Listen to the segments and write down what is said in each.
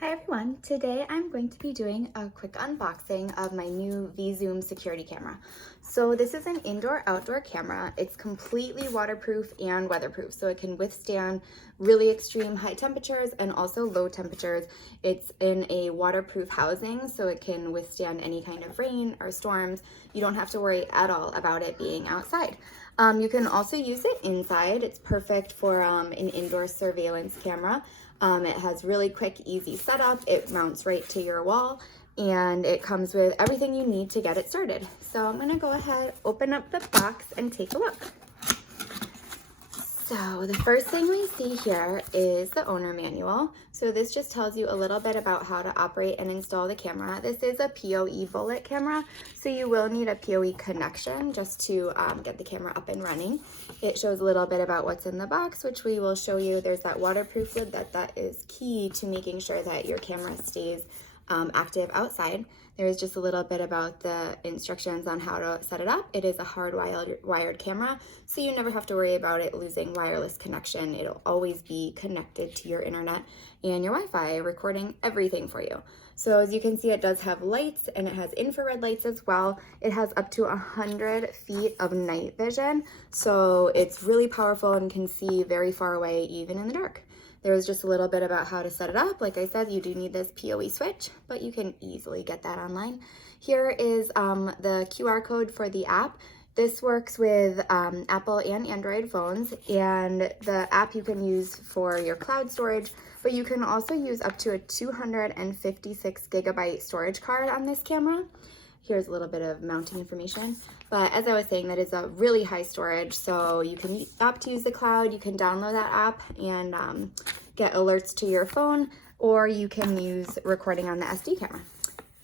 Hi everyone, today I'm going to be doing a quick unboxing of my new VZoom security camera. So this is an indoor-outdoor camera. It's completely waterproof and weatherproof, so it can withstand really extreme high temperatures and also low temperatures. It's in a waterproof housing, so it can withstand any kind of rain or storms. You don't have to worry at all about it being outside. You can also use it inside. It's perfect for an indoor surveillance camera. It has really quick, easy setup. It mounts right to your wall, and it comes with everything you need to get it started. So I'm gonna go ahead, open up the box and take a look. So the first thing we see here is the owner manual. So this just tells you a little bit about how to operate and install the camera. This is a PoE bullet camera, so you will need a PoE connection just to get the camera up and running. It shows a little bit about what's in the box, which we will show you. There's that waterproof lid that is key to making sure that your camera stays active outside. There's just a little bit about the instructions on how to set it up. It is a wired camera, so you never have to worry about it losing wireless connection. It'll always be connected to your internet and your Wi-Fi, recording everything for you. So as you can see, it does have lights, and it has infrared lights as well. It has up to 100 feet of night vision, so it's really powerful and can see very far away even in the dark. There's just a little bit about how to set it up. Like I said, you do need this PoE switch, but you can easily get that online. Here is the QR code for the app. This works with Apple and Android phones, and the app you can use for your cloud storage, but you can also use up to a 256 gigabyte storage card on this camera. Here's a little bit of mounting information. But as I was saying, that is a really high storage, so you can opt to use the cloud. You can download that app and get alerts to your phone, or you can use recording on the SD camera.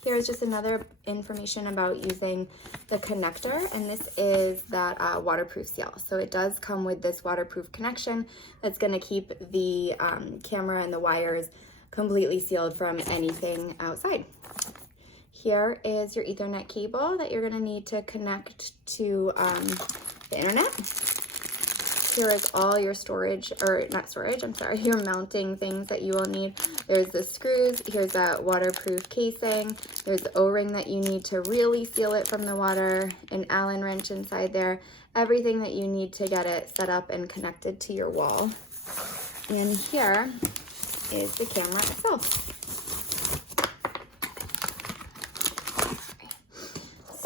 Here's just another information about using the connector, and this is that waterproof seal. So it does come with this waterproof connection that's gonna keep the camera and the wires completely sealed from anything outside. Here is your Ethernet cable that you're gonna need to connect to the internet. Here is all your storage, or not storage, I'm sorry, your mounting things that you will need. There's the screws, here's that waterproof casing, there's the O-ring that you need to really seal it from the water, an Allen wrench inside there, everything that you need to get it set up and connected to your wall. And here is the camera itself.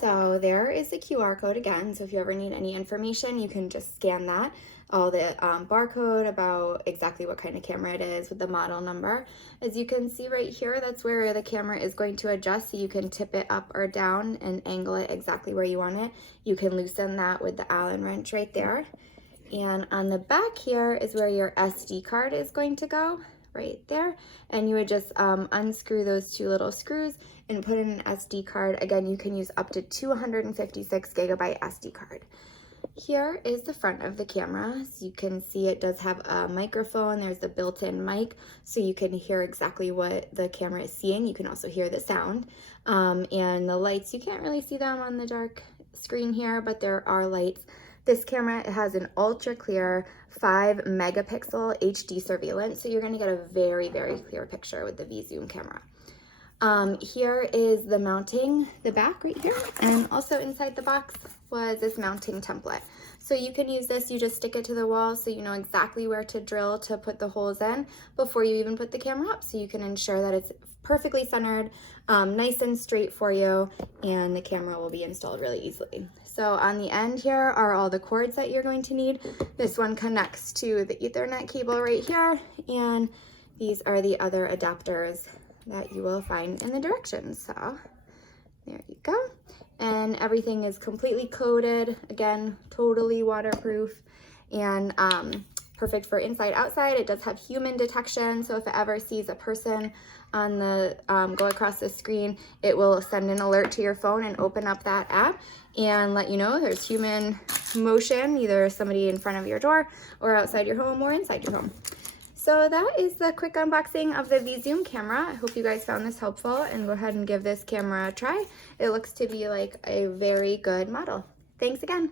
So there is the QR code again. So if you ever need any information, you can just scan that. All the barcode about exactly what kind of camera it is with the model number. As you can see right here, that's where the camera is going to adjust. So you can tip it up or down and angle it exactly where you want it. You can loosen that with the Allen wrench right there. And on the back here is where your SD card is going to go, right there. And you would just unscrew those two little screws and put in an SD card. Again, you can use up to 256 gigabyte SD card. Here is the front of the camera. So you can see it does have a microphone. There's the built-in mic, so you can hear exactly what the camera is seeing. You can also hear the sound. And the lights, you can't really see them on the dark screen here, but there are lights. This camera, it has an ultra clear 5 megapixel HD surveillance, so you're gonna get a very, very clear picture with the VZoom camera. Here is the mounting, the back right here, and also inside the box was this mounting template. So you can use this, you just stick it to the wall so you know exactly where to drill to put the holes in before you even put the camera up, so you can ensure that it's perfectly centered, nice and straight for you, and the camera will be installed really easily. So on the end here are all the cords that you're going to need. This one connects to the Ethernet cable right here, and these are the other adapters that you will find in the directions. So there you go. And everything is completely coated, again, totally waterproof, and perfect for inside, outside. It does have human detection, so if it ever sees a person on the go across the screen, it will send an alert to your phone and open up that app and let you know there's human motion, either somebody in front of your door or outside your home or inside your home. So that is the quick unboxing of the VZoom camera. I hope you guys found this helpful, and go ahead and give this camera a try. It looks to be like a very good model. Thanks again.